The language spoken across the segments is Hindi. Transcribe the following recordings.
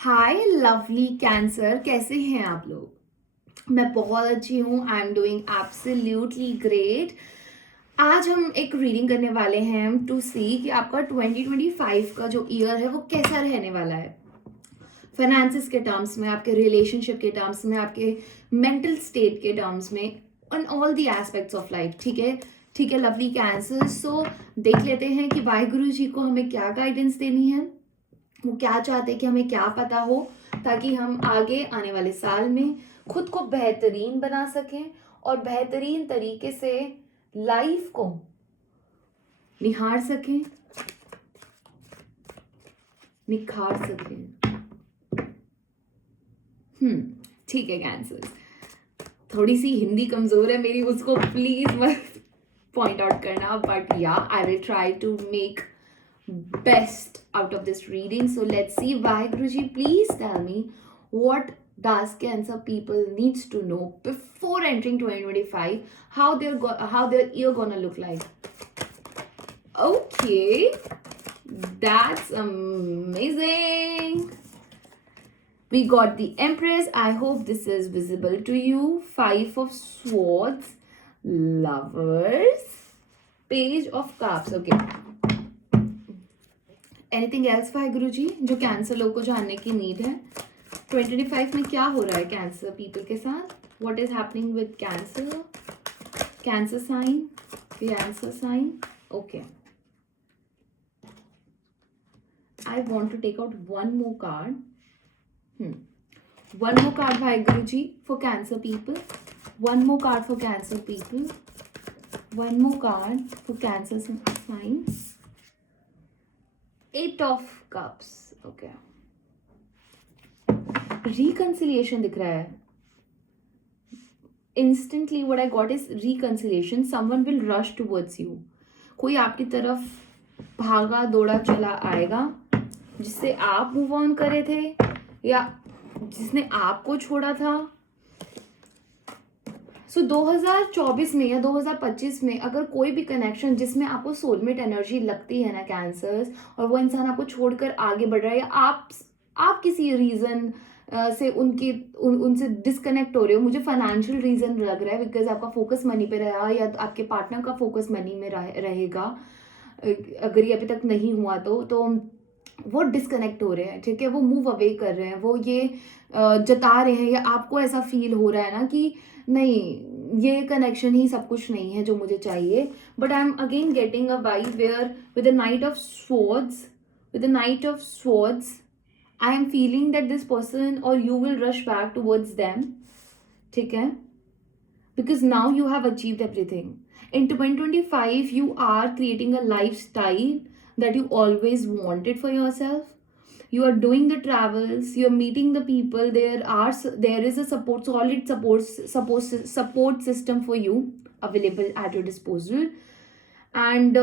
हाय लवली कैंसर, कैसे हैं आप लोग। मैं बहुत अच्छी हूँ। I am doing absolutely great. आज हम एक रीडिंग करने वाले हैं टू सी कि आपका 2025 का जो ईयर है वो कैसा रहने वाला है, फाइनेंसिस के टर्म्स में, आपके रिलेशनशिप के टर्म्स में, आपके मेंटल स्टेट के टर्म्स में, on all the aspects of life. ठीक है लवली कैंसर। सो देख लेते हैं कि वाहिगुरु जी को हमें क्या गाइडेंस देनी है, वो क्या चाहते हैं कि हमें क्या पता हो, ताकि हम आगे आने वाले साल में खुद को बेहतरीन बना सकें और बेहतरीन तरीके से लाइफ को निहार सकें, निखार सकें। ठीक है कैंसर, थोड़ी सी हिंदी कमजोर है मेरी, उसको प्लीज मत पॉइंट आउट करना, but yeah I will try to make best out of this reading. So let's see. Vaheguruji, please tell me, what does Cancer people needs to know before entering 2025? How their year gonna look like? Okay, that's amazing. We got the Empress. I hope this is visible to you. Five of Swords, Lovers, Page of Cups. Okay. Anything else Waheguru ji जो कैंसर लोगों को जानने की नीड है? 2025 में क्या हो रहा है कैंसर पीपल के साथ? What is happening with cancer? Cancer sign. Okay, I want to take out one more card. One more card Waheguru ji for cancer people. One more card for cancer people. One more card for cancer sign. Eight of Cups. Okay. Reconciliation दिख रहा है. Instantly what I got is reconciliation. Someone will rush towards you. कोई आपकी तरफ भागा दौड़ा चला आएगा जिससे आप मूव ऑन करे थे या जिसने आपको छोड़ा था। सो 2024 में या 2025 में अगर कोई भी कनेक्शन जिसमें आपको सोलमेट एनर्जी लगती है ना कैंसर्स, और वो इंसान आपको छोड़कर आगे बढ़ रहा है या आप किसी रीज़न से उनसे डिस्कनेक्ट हो रहे हो, मुझे फाइनेंशियल रीज़न लग रहा है बिकॉज आपका फोकस मनी पे रहा या आपके पार्टनर का फोकस मनी में रहेगा, अगर ये अभी तक नहीं हुआ तो वो डिस्कनेक्ट हो रहे हैं। ठीक है, वो मूव अवे कर रहे हैं, वो ये जता रहे हैं या आपको ऐसा फील हो रहा है ना कि नहीं, ये कनेक्शन ही सब कुछ नहीं है जो मुझे चाहिए। But I am again getting a vibe where with the knight of swords I am feeling that this person और you will rush back towards them. ठीक है, because now you have achieved everything. In 2025 you are creating a lifestyle that you always wanted for yourself. You are doing the travels, you are meeting the people, there is a solid support system for you available at your disposal. And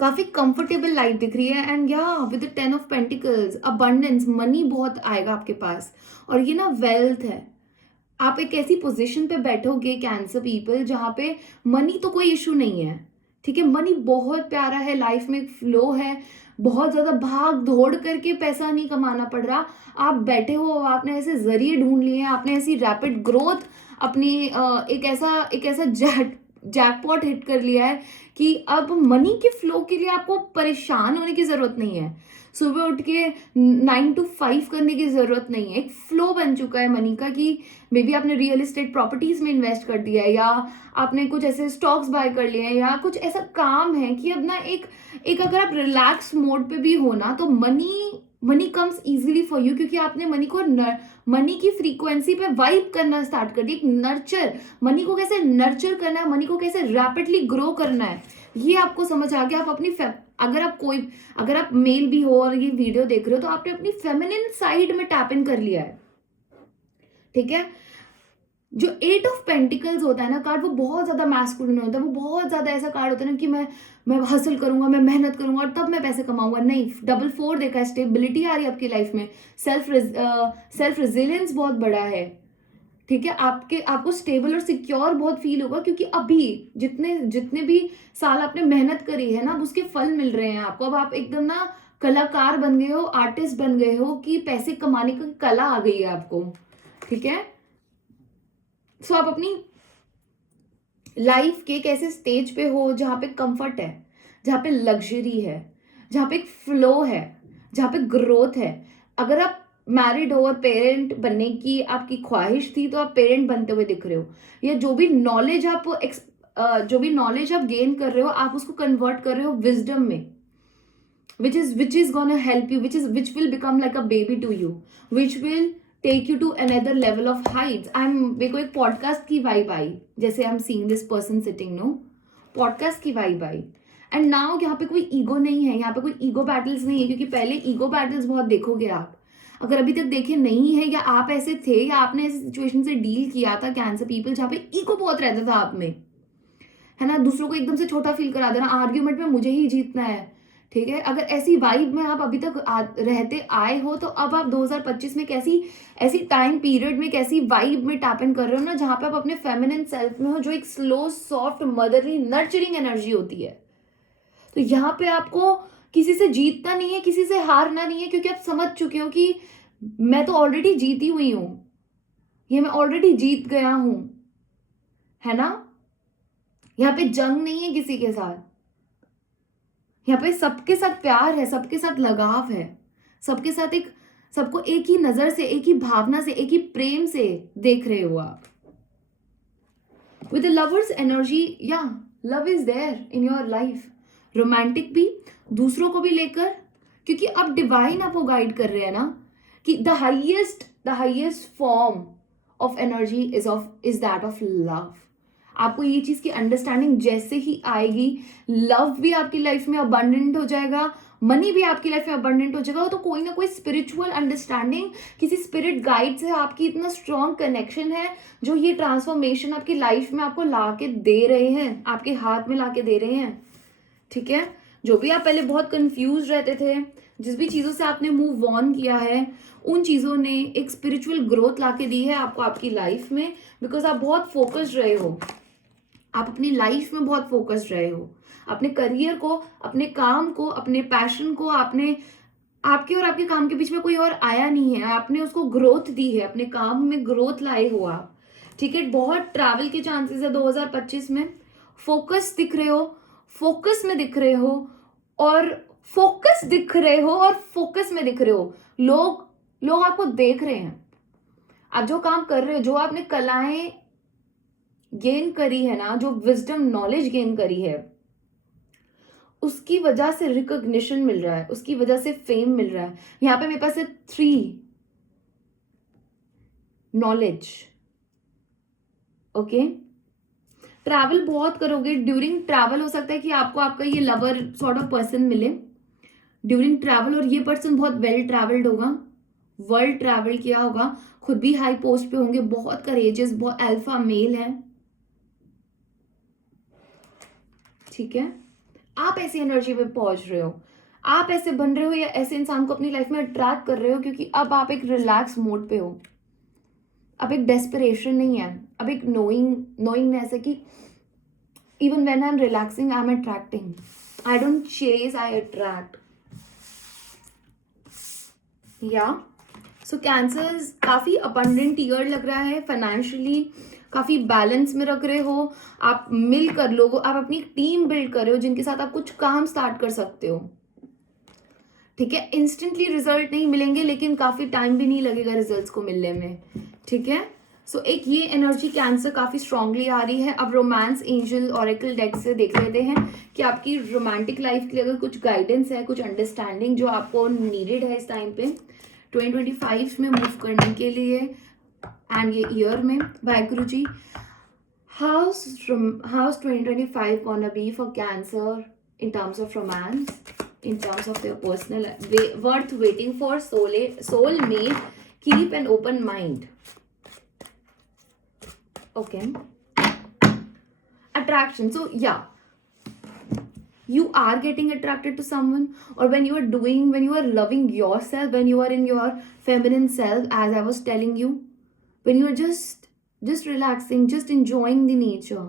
काफ़ी कंफर्टेबल लाइफ दिख रही है। एंड या with the 10 of pentacles, abundance, money बहुत आएगा आपके पास, और ये ना वेल्थ है। आप एक ऐसी पोजीशन पे बैठोगे कैंसर पीपल जहाँ पे मनी तो कोई इशू नहीं है। ठीक है, मनी बहुत प्यारा है, लाइफ में फ्लो है, बहुत ज़्यादा भाग दौड़ करके पैसा नहीं कमाना पड़ रहा। आप बैठे हो, आपने ऐसे जरिए ढूंढ लिए हैं, आपने ऐसी रैपिड ग्रोथ अपनी एक ऐसा जैकपॉट हिट कर लिया है कि अब मनी के फ्लो के लिए आपको परेशान होने की ज़रूरत नहीं है, सुबह उठ के 9 to 5 करने की ज़रूरत नहीं है। एक फ्लो बन चुका है मनी का कि मे बी आपने रियल एस्टेट प्रॉपर्टीज़ में इन्वेस्ट कर दिया है या आपने कुछ ऐसे स्टॉक्स बाय कर लिए हैं या कुछ ऐसा काम है कि अब ना एक अगर आप रिलैक्स मोड पे भी हो ना तो money comes easily for you, क्योंकि आपने मनी की फ्रीक्वेंसी पे वाइब करना स्टार्ट कर दी। एक नर्चर, मनी को कैसे नर्चर करना है, मनी को कैसे रैपिडली ग्रो करना है, ये आपको समझ आ गया। आप अपनी अगर आप मेल भी हो और ये वीडियो देख रहे हो तो आपने अपनी फेमिनिन साइड में टैप इन कर लिया है। ठीक है, जो 8 ऑफ पेंटिकल्स होता है ना कार्ड, वो बहुत ज्यादा मैस्कुलिन होता है, वो बहुत ज्यादा ऐसा कार्ड होता है ना कि मैं हासिल करूंगा, मैं मेहनत करूंगा और तब मैं पैसे कमाऊंगा। नहीं, डबल 4 देखा है, स्टेबिलिटी आ रही है आपकी लाइफ में, सेल्फ रेजिलियंस बहुत बड़ा है। ठीक है, आपको स्टेबल और सिक्योर बहुत फील होगा, क्योंकि अभी जितने भी साल आपने मेहनत करी है ना, अब उसके फल मिल रहे हैं आपको। अब आप एकदम ना कलाकार बन गए हो, आर्टिस्ट बन गए हो, कि पैसे कमाने की कला आ गई है आपको, ठीक है। सो आप अपनी लाइफ के एक ऐसे स्टेज पे हो जहाँ पे कंफर्ट है, जहाँ पे लग्जरी है, जहाँ पे एक फ्लो है, जहाँ पे ग्रोथ है। अगर आप मैरिड हो और पेरेंट बनने की आपकी ख्वाहिश थी, तो आप पेरेंट बनते हुए दिख रहे हो, या जो भी नॉलेज आप गेन कर रहे हो, आप उसको कन्वर्ट कर रहे हो विजडम में, which is gonna help you, which will become like a baby to you, which will take you to another level of heights. मेरे को एक पॉडकास्ट की वाइब आई, जैसे I am seeing this person sitting, no, podcast की वाइब आई। एंड नाउ यहाँ पे कोई ईगो नहीं है, यहाँ पे कोई ईगो बैटल्स नहीं है, क्योंकि पहले ईगो बैटल्स बहुत देखोगे आप, अगर अभी तक देखे नहीं है, या आप ऐसे थे, या आपने ऐसी सिचुएशन से डील किया था, कैंसर पीपल, जहाँ पे ईगो बहुत रहता था आप में, है ना, दूसरों को एकदम से छोटा फील करा देना, आर्ग्यूमेंट में मुझे ही जीतना है, ठीक है। अगर ऐसी वाइब में आप अभी तक रहते आए हो, तो अब आप 2025 में कैसी ऐसी टाइम पीरियड में कैसी वाइब में टैप इन कर रहे हो ना, जहां पे आप अपने फेमिनिन सेल्फ में हो, जो एक slow soft motherly nurturing energy होती है। तो यहाँ पे आपको किसी से जीतना नहीं है, किसी से हारना नहीं है, क्योंकि आप समझ चुके हो कि मैं तो ऑलरेडी जीती हुई हूं, ये मैं ऑलरेडी जीत गया हूं, है ना। यहाँ पे जंग नहीं है किसी के साथ, यहाँ पे सबके साथ प्यार है, सबके साथ लगाव है, सबके साथ सबको एक ही नजर से, एक ही भावना से, एक ही प्रेम से देख रहे हो आप। विद लवर्स एनर्जी, या love is there in your life, romantic भी, दूसरों को भी लेकर, क्योंकि अब डिवाइन आपको गाइड कर रहे हैं ना, कि the highest form of energy is that of love. आपको ये चीज की अंडरस्टैंडिंग जैसे ही आएगी, लव भी आपकी लाइफ में अबंडेंट हो जाएगा, मनी भी आपकी लाइफ में अबंडेंट हो जाएगा। तो कोई ना कोई स्पिरिचुअल अंडरस्टैंडिंग, किसी स्पिरिट गाइड से आपकी इतना स्ट्रॉन्ग कनेक्शन है, जो ये ट्रांसफॉर्मेशन आपकी लाइफ में आपको ला के दे रहे हैं, आपके हाथ में ला के दे रहे हैं, ठीक है। जो भी आप पहले बहुत कंफ्यूज रहते थे, जिस भी चीजों से आपने मूव ऑन किया है, उन चीजों ने एक स्पिरिचुअल ग्रोथ ला के दी है आपको आपकी लाइफ में, बिकॉज आप बहुत फोकस्ड रहे हो, आप अपनी लाइफ में बहुत फोकस्ड रहे हो, अपने करियर को, अपने काम को, अपने पैशन को, आपके और आपके काम के बीच में कोई और आया नहीं है, आपने उसको ग्रोथ दी है, अपने काम में ग्रोथ लाए हो आप, ठीक है। बहुत ट्रैवल के चांसेस है 2025 में, फोकस दिख रहे हो, फोकस में दिख रहे हो, और फोकस दिख रहे हो, और फोकस में दिख रहे हो, लोग आपको देख रहे हैं, आप जो काम कर रहे हो, जो आपने कलाएं गेन करी है ना, जो विजडम नॉलेज गेन करी है, उसकी वजह से रिकॉग्निशन मिल रहा है, उसकी वजह से फेम मिल रहा है। यहां पे मेरे पास है 3 नॉलेज, ओके। ट्रैवल बहुत करोगे, ड्यूरिंग ट्रैवल हो सकता है कि आपको आपका ये लवर सॉर्ट ऑफ पर्सन मिले ड्यूरिंग ट्रैवल, और ये पर्सन बहुत वेल ट्रैवल्ड होगा, वर्ल्ड ट्रैवल किया होगा, खुद भी हाई पोस्ट पे होंगे, बहुत करेजियस, बहुत अल्फा मेल है, ठीक है। आप ऐसी एनर्जी पे पहुंच रहे हो, आप ऐसे बन रहे हो, या ऐसे इंसान को अपनी लाइफ में अट्रैक्ट कर रहे हो, क्योंकि अब आप एक रिलैक्स मोड पे हो, अब एक डेस्परेशन नहीं है, अब एक नोइंगनेस है कि even when I am relaxing I am attracting, I don't chase, I attract, या। सो कैंसर काफी अबंडेंट ईयर लग रहा है, फाइनेंशियली काफी बैलेंस में रख रहे हो, आप मिलकर लोगों, आप अपनी टीम बिल्ड कर रहे हो, जिनके साथ आप कुछ काम स्टार्ट कर सकते हो, ठीक है। इंस्टेंटली रिजल्ट नहीं मिलेंगे, लेकिन काफी टाइम भी नहीं लगेगा रिजल्ट्स को मिलने में, ठीक है। सो एक ये एनर्जी कैंसर काफी स्ट्रांगली आ रही है। अब रोमांस एंजल ऑरेकल डेक से देख लेते हैं कि आपकी रोमांटिक लाइफ के लिए अगर कुछ गाइडेंस है, कुछ अंडरस्टैंडिंग जो आपको नीडेड है इस टाइम पे 2025 में मूव करने के लिए, एंड ये ईयर में, Waheguru ji, how's 2025 gonna be for Cancer in terms of romance, in terms of their personal worth waiting for, soulmate, keep an open mind, okay. Attraction, so yeah, you are getting attracted to someone, or when you are loving yourself, when you are in your feminine self, as I was telling you, when you are just relaxing, just enjoying the nature,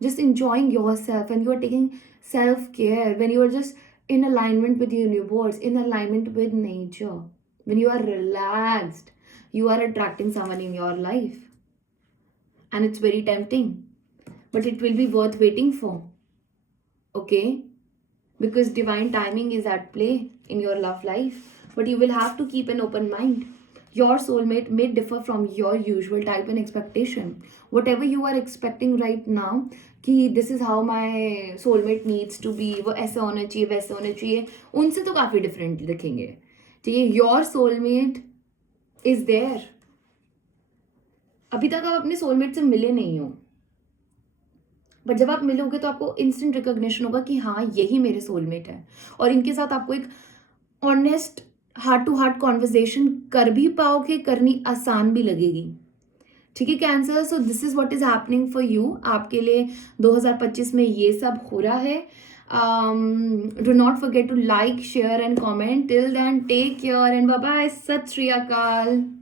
just enjoying yourself, and you are taking self care, when you are just in alignment with the universe, in alignment with nature. When you are relaxed, you are attracting someone in your life. And it's very tempting, but it will be worth waiting for. Okay? Because divine timing is at play in your love life. But you will have to keep an open mind. Your soulmate may differ from your usual type and expectation. Whatever you are expecting right now, कि this is how my soulmate needs to be, वो ऐसे होना चाहिए वैसे होना चाहिए, उनसे तो काफ़ी डिफरेंट दिखेंगे. ठीक है, योर सोलमेट इज देयर. अभी तक आप अपने सोलमेट से मिले नहीं हो, बट जब आप मिलोगे तो आपको इंस्टेंट रिकॉग्निशन होगा कि हाँ यही मेरे सोलमेट है, और इनके साथ आपको एक honest heart to heart conversation कर भी पाओगे, करनी आसान भी लगेगी. ठीक है cancer, so this is what is happening for you. आपके लिए 2025 में ये सब हो रहा है. Do not forget to like, share and comment. Till then, take care and bye bye. Sat Shri Akal.